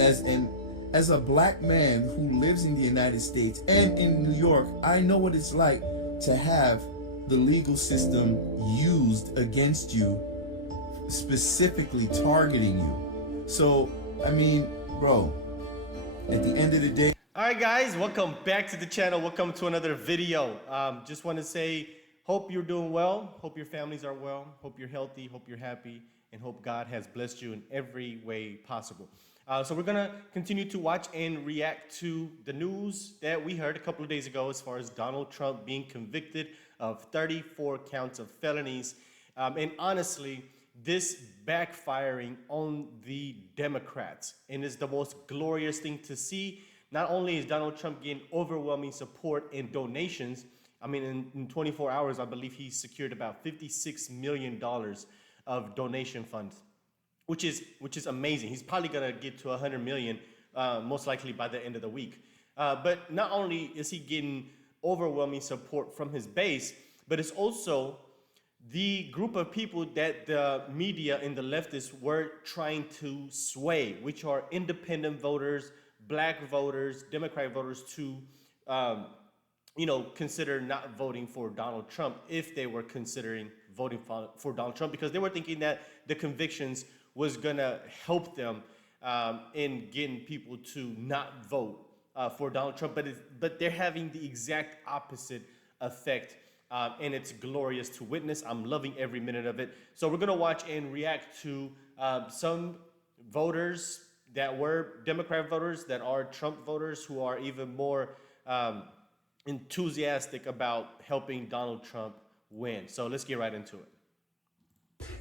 As a black man who lives in the United States and in New York, I know what it's like to have the legal system used against you, specifically targeting you. So, I mean, bro, at the end of the day. All right, guys, welcome back to the channel. Welcome to another video. Just want to say, hope you're doing well. Hope your families are well. Hope you're healthy. Hope you're happy. And hope God has blessed you in every way possible. So we're going to continue to watch and react to the news that we heard a couple of days ago as far as Donald Trump being convicted of 34 counts of felonies. And honestly, this backfiring on the Democrats. And it's the most glorious thing to see. Not only is Donald Trump getting overwhelming support and donations, I mean, in 24 hours, I believe he secured about $56 million of donation funds, which is amazing. He's probably gonna get to 100 million, most likely by the end of the week. But not only is he getting overwhelming support from his base, but it's also the group of people that the media and the leftists were trying to sway, which are independent voters, black voters, Democrat voters to, consider not voting for Donald Trump if they were considering voting for Donald Trump, because they were thinking that the convictions was gonna help them in getting people to not vote for Donald Trump, but they're having the exact opposite effect, and it's glorious to witness. I'm loving every minute of it. So we're gonna watch and react to some voters that were Democrat voters, that are Trump voters, who are even more enthusiastic about helping Donald Trump win. So let's get right into it.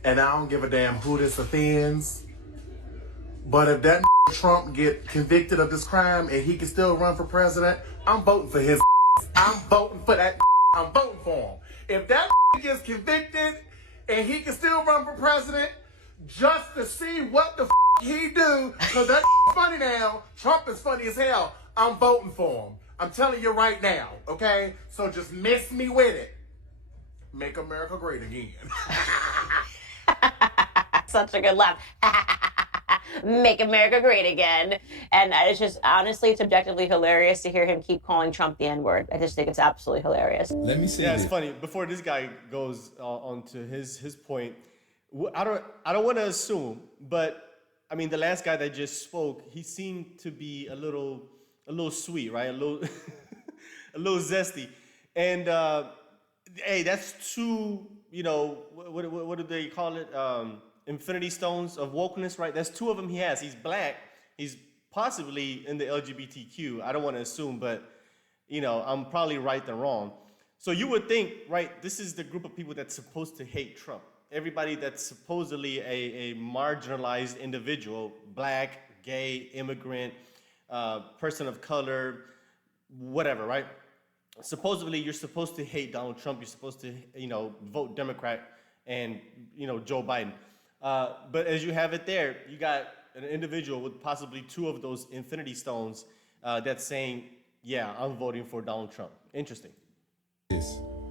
And I don't give a damn who this offends, but if that Trump get convicted of this crime and he can still run for president, I'm voting for his. I'm voting for that. I'm voting for him. If that gets convicted and he can still run for president, just to see what the he do, because that funny now. Trump is funny as hell. I'm voting for him. I'm telling you right now, okay? So just miss me with it. Make America great again. Such a good laugh. Make America great again. And it's just, honestly, it's objectively hilarious to hear him keep calling Trump the N-word. I just think it's absolutely hilarious. Let me say it's funny. Before this guy goes on to his point, I don't want to assume, but I mean, the last guy that just spoke, he seemed to be a little sweet, right? A little a little zesty. And hey, that's two, what do they call it? Infinity stones of wokeness, right? That's two of them he has. He's black. He's possibly in the LGBTQ. I don't want to assume, but I'm probably right and wrong. So you would think, right, this is the group of people that's supposed to hate Trump. Everybody that's supposedly a marginalized individual, black, gay, immigrant, person of color, whatever, right? Supposedly, you're supposed to hate Donald Trump. You're supposed to, vote Democrat and, Joe Biden. But as you have it there, you got an individual with possibly two of those infinity stones that's saying, yeah, I'm voting for Donald Trump. Interesting.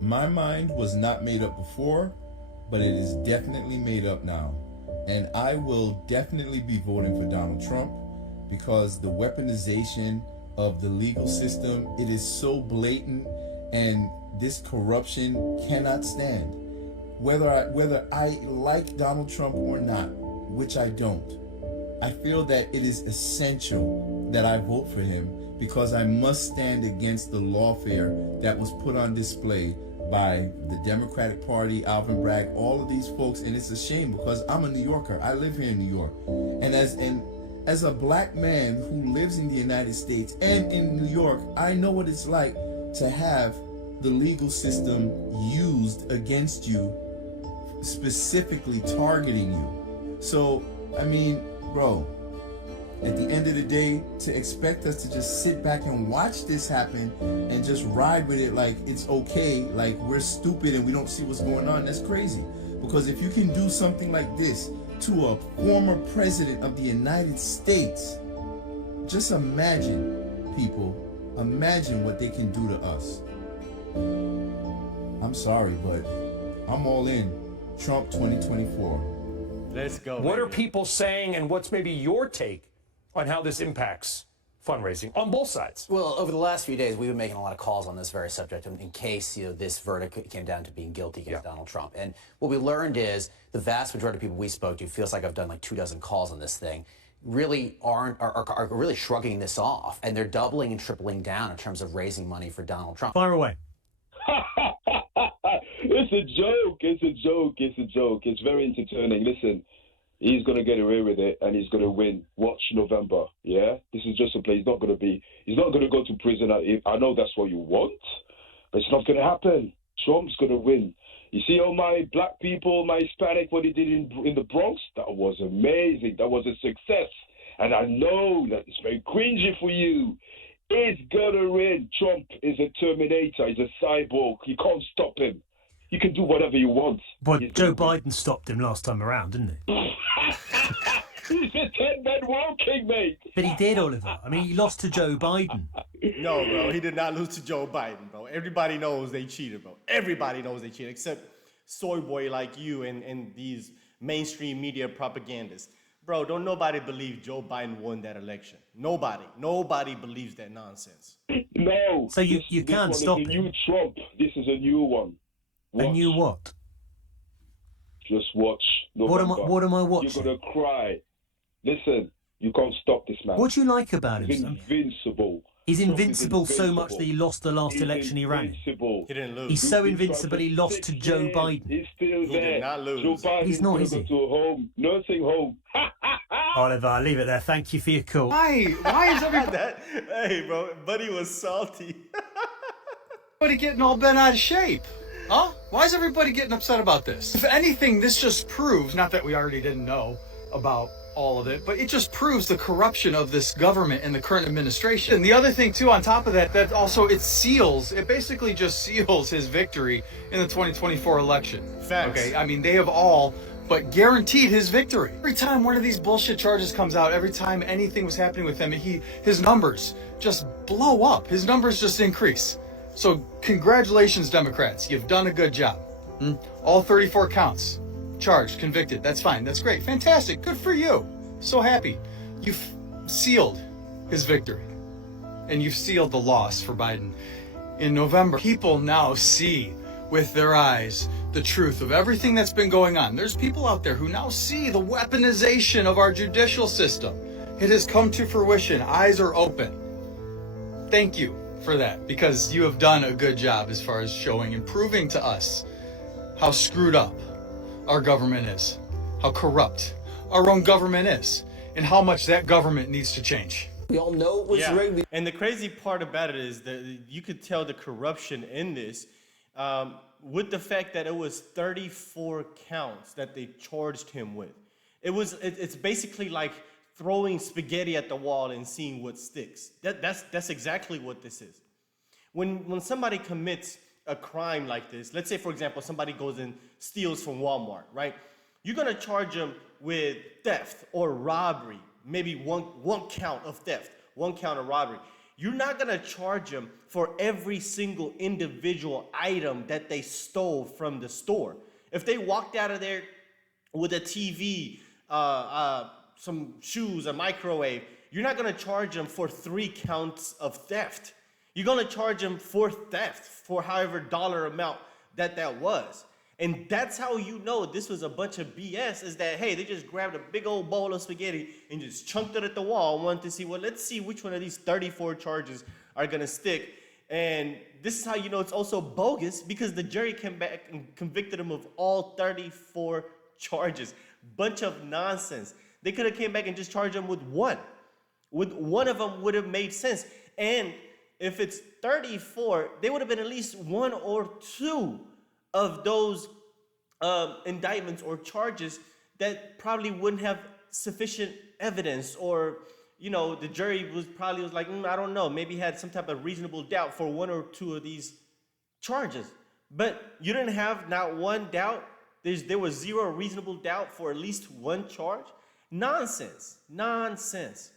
My mind was not made up before, but it is definitely made up now. And I will definitely be voting for Donald Trump, because the weaponization of the legal system, it is so blatant, and this corruption cannot stand. Whether I like Donald Trump or not, which I don't, I feel that it is essential that I vote for him, because I must stand against the lawfare that was put on display by the Democratic Party, Alvin Bragg, all of these folks. And it's a shame, because I'm a New Yorker. I live here in New York. And as a black man who lives in the United States and in New York, I know what it's like to have the legal system used against you, specifically targeting you. So, I mean, bro, at the end of the day, to expect us to just sit back and watch this happen and just ride with it like it's okay, like we're stupid and we don't see what's going on, that's crazy. Because if you can do something like this to a former president of the United States, just imagine, people, imagine what they can do to us. I'm sorry, but I'm all in. Trump 2024. Let's go. What are people saying, and what's maybe your take on how this impacts fundraising on both sides. Well, over the last few days, we've been making a lot of calls on this very subject in case, this verdict came down to being guilty against Donald Trump. And what we learned is the vast majority of people we spoke to, feels like I've done like 24 calls on this thing, really are really shrugging this off, and they're doubling and tripling down in terms of raising money for Donald Trump. Fire away. It's a joke. It's a joke. It's a joke. It's very entertaining. Listen, he's going to get away with it, and he's going to win. Watch November, yeah? This is just a play. He's not going to go to prison. I know that's what you want, but it's not going to happen. Trump's going to win. You see all my black people, my Hispanic, what he did in the Bronx? That was amazing. That was a success. And I know that it's very cringy for you. He's going to win. Trump is a Terminator. He's a cyborg. You can't stop him. You can do whatever you want. But Joe Biden stopped him last time around, didn't he? He's a 10-man walking, mate. But he did, Oliver. I mean, he lost to Joe Biden. No, bro, he did not lose to Joe Biden, bro. Everybody knows they cheated, bro. Everybody knows they cheated, except soy boy like you and these mainstream media propagandists. Bro, don't nobody believe Joe Biden won that election. Nobody. Nobody believes that nonsense. No. So you can't stop him. This is a him. new Trump. This is a new one. Watch. A new what? Just watch. November. What am I watching? You're going to cry. Listen, you can't stop this man. What do you like about him? He's invincible. He's invincible so much that he lost the last election he ran. He didn't lose. He's so invincible he lost to Joe Biden. He's still He there. did not lose. Joe Biden He's not, is go he? to a home, nursing home. Oliver, I'll leave it there. Thank you for your call. Why is everybody Hey, bro, buddy was salty. getting all bent out of shape? Huh? Why is everybody getting upset about this? If anything, this just proves, not that we already didn't know about all of it, but it just proves the corruption of this government and the current administration. And the other thing too, on top of that, that also it basically just seals his victory in the 2024 election. Facts. Okay, I mean, they have all but guaranteed his victory. Every time one of these bullshit charges comes out, every time anything was happening with him, his numbers just blow up. His numbers just increase. So congratulations, Democrats. You've done a good job. All 34 counts. Charged, convicted. That's fine. That's great. Fantastic. Good for you. So happy. You've sealed his victory. And you've sealed the loss for Biden. In November, people now see with their eyes the truth of everything that's been going on. There's people out there who now see the weaponization of our judicial system. It has come to fruition. Eyes are open. Thank you for that, because you have done a good job as far as showing and proving to us how screwed up our government is, how corrupt our own government is, and how much that government needs to change. We all know it was rigged. And the crazy part about it is that you could tell the corruption in this with the fact that it was 34 counts that they charged him with. It's basically like throwing spaghetti at the wall and seeing what sticks. That's exactly what this is. When somebody commits a crime like this, let's say, for example, somebody goes and steals from Walmart, right? You're gonna charge them with theft or robbery, maybe one count of theft, one count of robbery. You're not gonna charge them for every single individual item that they stole from the store. If they walked out of there with a TV, some shoes, a microwave, you're not gonna charge them for 3 counts of theft. You're gonna charge them for theft for however dollar amount that was. And that's how you know this was a bunch of BS, is that, hey, they just grabbed a big old bowl of spaghetti and just chunked it at the wall and wanted to see, well, let's see which one of these 34 charges are gonna stick. And this is how you know it's also bogus, because the jury came back and convicted him of all 34 charges. Bunch of nonsense. They could have came back and just charged him with one. With one of them would have made sense. And if it's 34, they would have been at least 1 or 2 of those indictments or charges that probably wouldn't have sufficient evidence, or, you know, the jury was like, I don't know, maybe had some type of reasonable doubt for 1 or 2 of these charges. But you didn't have not one doubt. There was 0 reasonable doubt for at least 1 charge. Nonsense. Nonsense.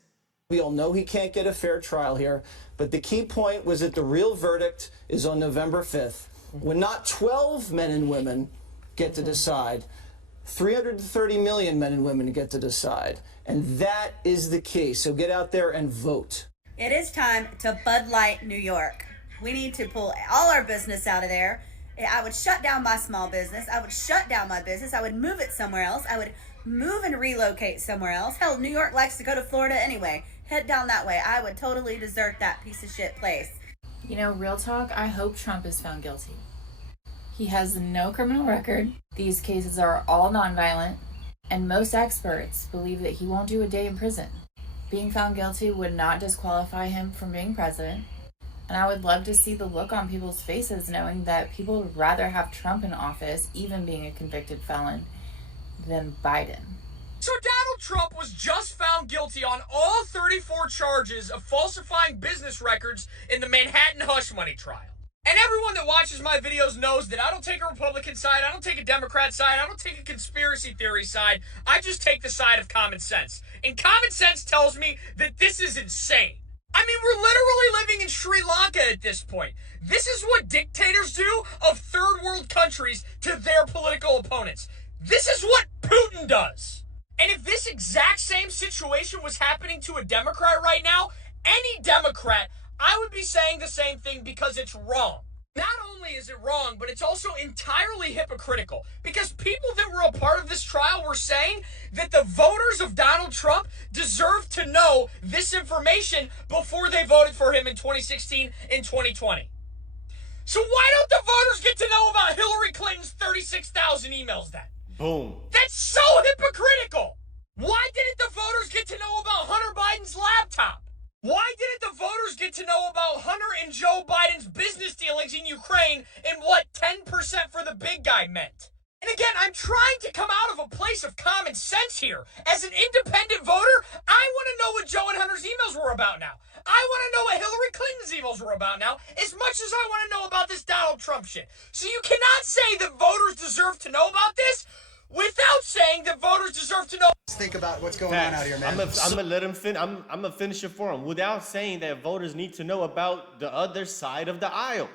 We all know he can't get a fair trial here, but the key point was that the real verdict is on November 5th, when not 12 men and women get to decide, 330 million men and women get to decide. And that is the key. So get out there and vote. It is time to Bud Light New York. We need to pull all our business out of there. I would shut down my small business. I would shut down my business. I would move it somewhere else. I would move and relocate somewhere else. Hell, New York likes to go to Florida anyway. Head down that way. I would totally desert that piece of shit place. You know, real talk, I hope Trump is found guilty. He has no criminal record. These cases are all nonviolent, and most experts believe that he won't do a day in prison. Being found guilty would not disqualify him from being president, and I would love to see the look on people's faces knowing that people would rather have Trump in office, even being a convicted felon, than Biden. So Donald Trump was just found guilty on all 34 charges of falsifying business records in the Manhattan hush money trial. And everyone that watches my videos knows that I don't take a Republican side, I don't take a Democrat side, I don't take a conspiracy theory side, I just take the side of common sense. And common sense tells me that this is insane. I mean, we're literally living in Sri Lanka at this point. This is what dictators do of third world countries to their political opponents. This is what Putin does. And if this exact same situation was happening to a Democrat right now, any Democrat, I would be saying the same thing because it's wrong. Not only is it wrong, but it's also entirely hypocritical because people that were a part of this trial were saying that the voters of Donald Trump deserve to know this information before they voted for him in 2016 and 2020. So why don't the voters get to know about Hillary Clinton's 36,000 emails then? Boom. That's so hypocritical. Why didn't the voters get to know about Hunter Biden's laptop? Why didn't the voters get to know about Hunter and Joe Biden's business dealings in Ukraine and what 10% for the big guy meant? And again, I'm trying to come out of a place of common sense here. As an independent voter, I want to know what Joe and Hunter's emails were about now. I want to know what Hillary Clinton's emails were about now, as much as I want to know about this Donald Trump shit. So you cannot say that voters deserve to know about this without saying that voters deserve to know. Think about what's going on out here, man. I'm gonna let him finish. I'm gonna finish it for him without saying that voters need to know about the other side of the aisle.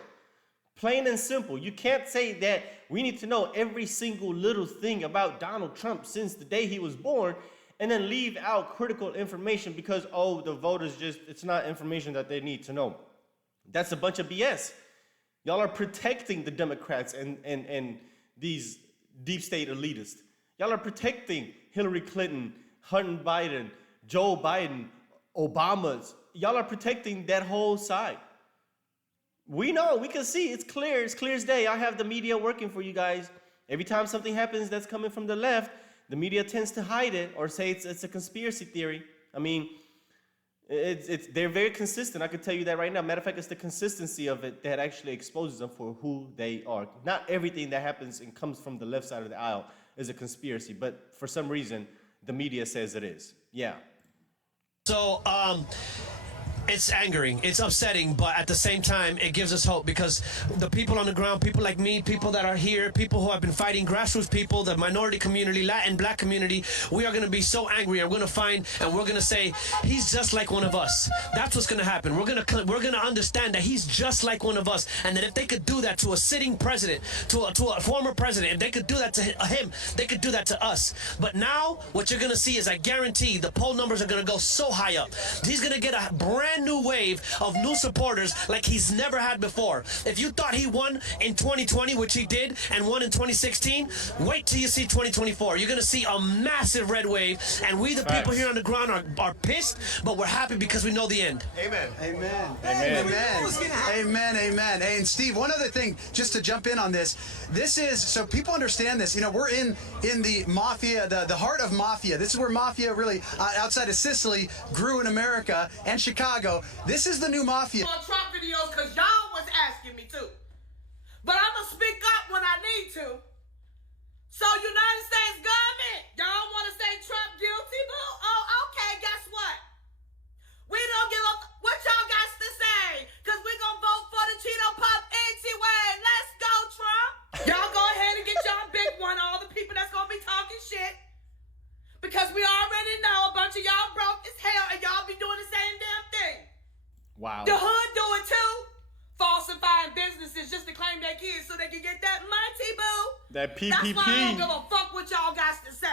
Plain and simple. You can't say that we need to know every single little thing about Donald Trump since the day he was born and then leave out critical information because, oh, the voters it's not information that they need to know. That's a bunch of BS. Y'all are protecting the Democrats and these deep state elitists. Y'all are protecting Hillary Clinton, Hunter Biden, Joe Biden, Obama's. Y'all are protecting that whole side. We know, we can see, it's clear as day. I have the media working for you guys. Every time something happens that's coming from the left, the media tends to hide it or say it's a conspiracy theory. I mean, they're very consistent. I can tell you that right now. Matter of fact, it's the consistency of it that actually exposes them for who they are. Not everything that happens and comes from the left side of the aisle is a conspiracy, but for some reason, the media says it is. Yeah. So, it's angering, it's upsetting, but at the same time, it gives us hope because the people on the ground, people like me, people that are here, people who have been fighting, grassroots people, the minority community, Latin, black community, we are going to be so angry and we're going to find and we're going to say, he's just like one of us. That's what's going to happen. We're going to understand that he's just like one of us and that if they could do that to a sitting president, to a former president, if they could do that to him, they could do that to us. But now, what you're going to see is I guarantee the poll numbers are going to go so high up. He's going to get a brand new wave of new supporters like he's never had before. If you thought he won in 2020, which he did, and won in 2016, wait till you see 2024. You're going to see a massive red wave, and we, the people here on the ground, are pissed, but we're happy because we know the end. Amen. Amen. Amen. Amen. Amen. Hey, and Steve, one other thing, just to jump in on this is, so people understand this, you know, we're in the mafia, the heart of mafia. This is where mafia really, outside of Sicily, grew in America and Chicago. This is the new mafia. On Trump videos because y'all was asking me to. But I'm going to speak up when I need to. So United States government, y'all want to say Trump guilty, boo? Oh, okay, guess what? We don't give up what y'all got to say because we going to vote for the Cheeto Puff anyway. Let's go, Trump. Y'all go ahead and get y'all big one, all the people that's going to be talking shit. Because we already know a bunch of y'all broke as hell and y'all be doing the same damn thing. Wow. The hood do it too. Falsifying business businesses just to claim their kids so they can get that money, boo. That PPP. That's why I don't give a fuck what y'all got to say.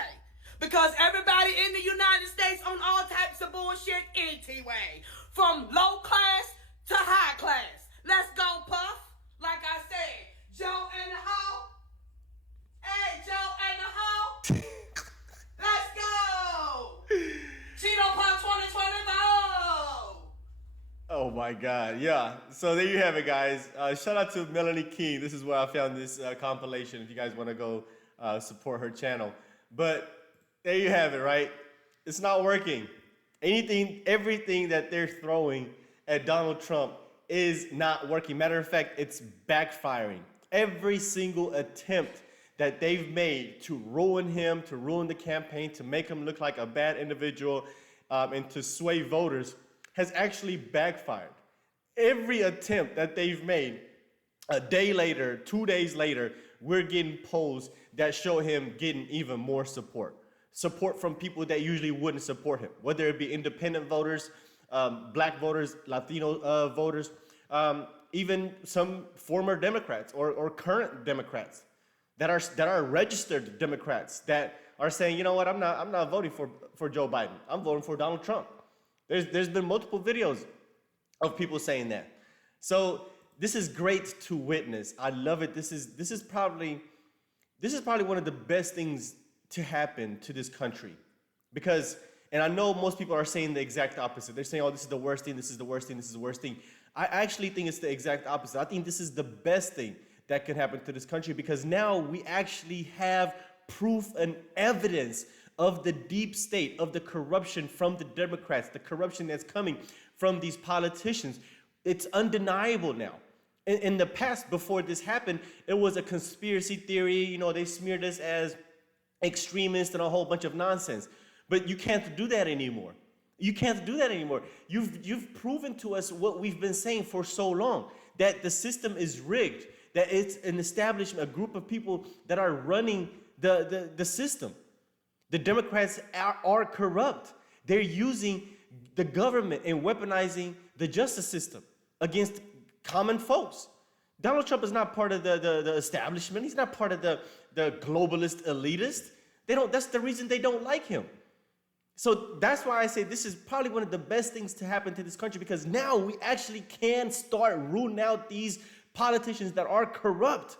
Because everybody in the United States on all types of bullshit anyway. From low class to high class. Let's go, Puff. Like I said, Joe and the hoe. Hey, Joe and the hoe. Let's go. Cheeto Pop 2024. Oh my God, yeah. So there you have it, guys. Shout out to Melanie King. This is where I found this compilation if you guys want to go support her channel. But there you have it, right? It's not working. Everything that they're throwing at Donald Trump is not working. Matter of fact, it's backfiring. Every single attempt that they've made to ruin him, to ruin the campaign, to make him look like a bad individual, and to sway voters has actually backfired. Every attempt that they've made, a day later, 2 days later, we're getting polls that show him getting even more support. Support from people that usually wouldn't support him, whether it be independent voters, black voters, Latino voters, even some former Democrats or current Democrats that are registered Democrats that are saying, you know what, I'm not voting for Joe Biden. I'm voting for Donald Trump. There's been multiple videos of people saying that. So this is great to witness. I love it. This is probably one of the best things to happen to this country, because, and I know most people are saying the exact opposite. They're saying, oh, this is the worst thing, this is the worst thing, this is the worst thing. I actually think it's the exact opposite. I think this is the best thing that can happen to this country, because now we actually have proof and evidence of the deep state, of the corruption from the Democrats, the corruption that's coming from these politicians. It's undeniable now. In the past, before this happened, it was a conspiracy theory. You know, they smeared us as extremists and a whole bunch of nonsense. But you can't do that anymore. You can't do that anymore. You've proven to us what we've been saying for so long, that the system is rigged, that it's an establishment, a group of people that are running the system. The Democrats are corrupt. They're using the government and weaponizing the justice system against common folks. Donald Trump is not part of the establishment. He's not part of the globalist elitist. That's the reason they don't like him. So that's why I say this is probably one of the best things to happen to this country, because now we actually can start rooting out these politicians that are corrupt.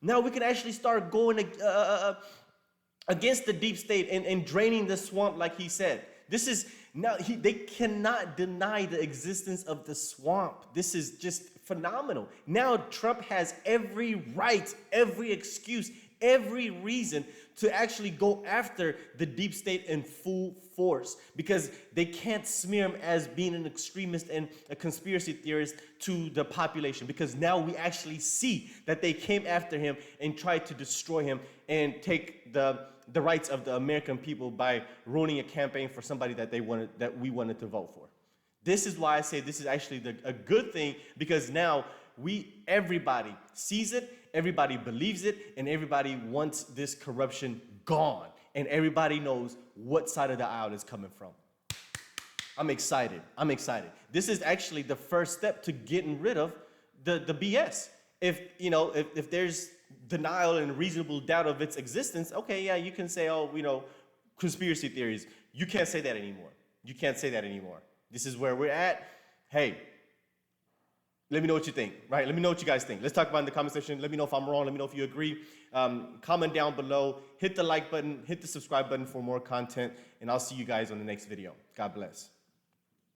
Now we can actually start going against the deep state and draining the swamp, like he said. This is now they cannot deny the existence of the swamp. This is just phenomenal. Now Trump has every right, every excuse, every reason to actually go after the deep state in full force, because they can't smear him as being an extremist and a conspiracy theorist to the population, because now we actually see that they came after him and tried to destroy him and take the rights of the American people by ruining a campaign for somebody that we wanted to vote for. This is why I say this is actually a good thing, because now everybody sees it, everybody believes it, and everybody wants this corruption gone. And everybody knows what side of the aisle it's coming from. I'm excited. I'm excited. This is actually the first step to getting rid of the BS. If there's denial and reasonable doubt of its existence, okay, yeah, you can say, oh, conspiracy theories. You can't say that anymore. You can't say that anymore. This is where we're at. Hey, let me know what you think, right? Let me know what you guys think. Let's talk about it in the comment section. Let me know if I'm wrong. Let me know if you agree. Comment down below. Hit the like button. Hit the subscribe button for more content. And I'll see you guys on the next video. God bless.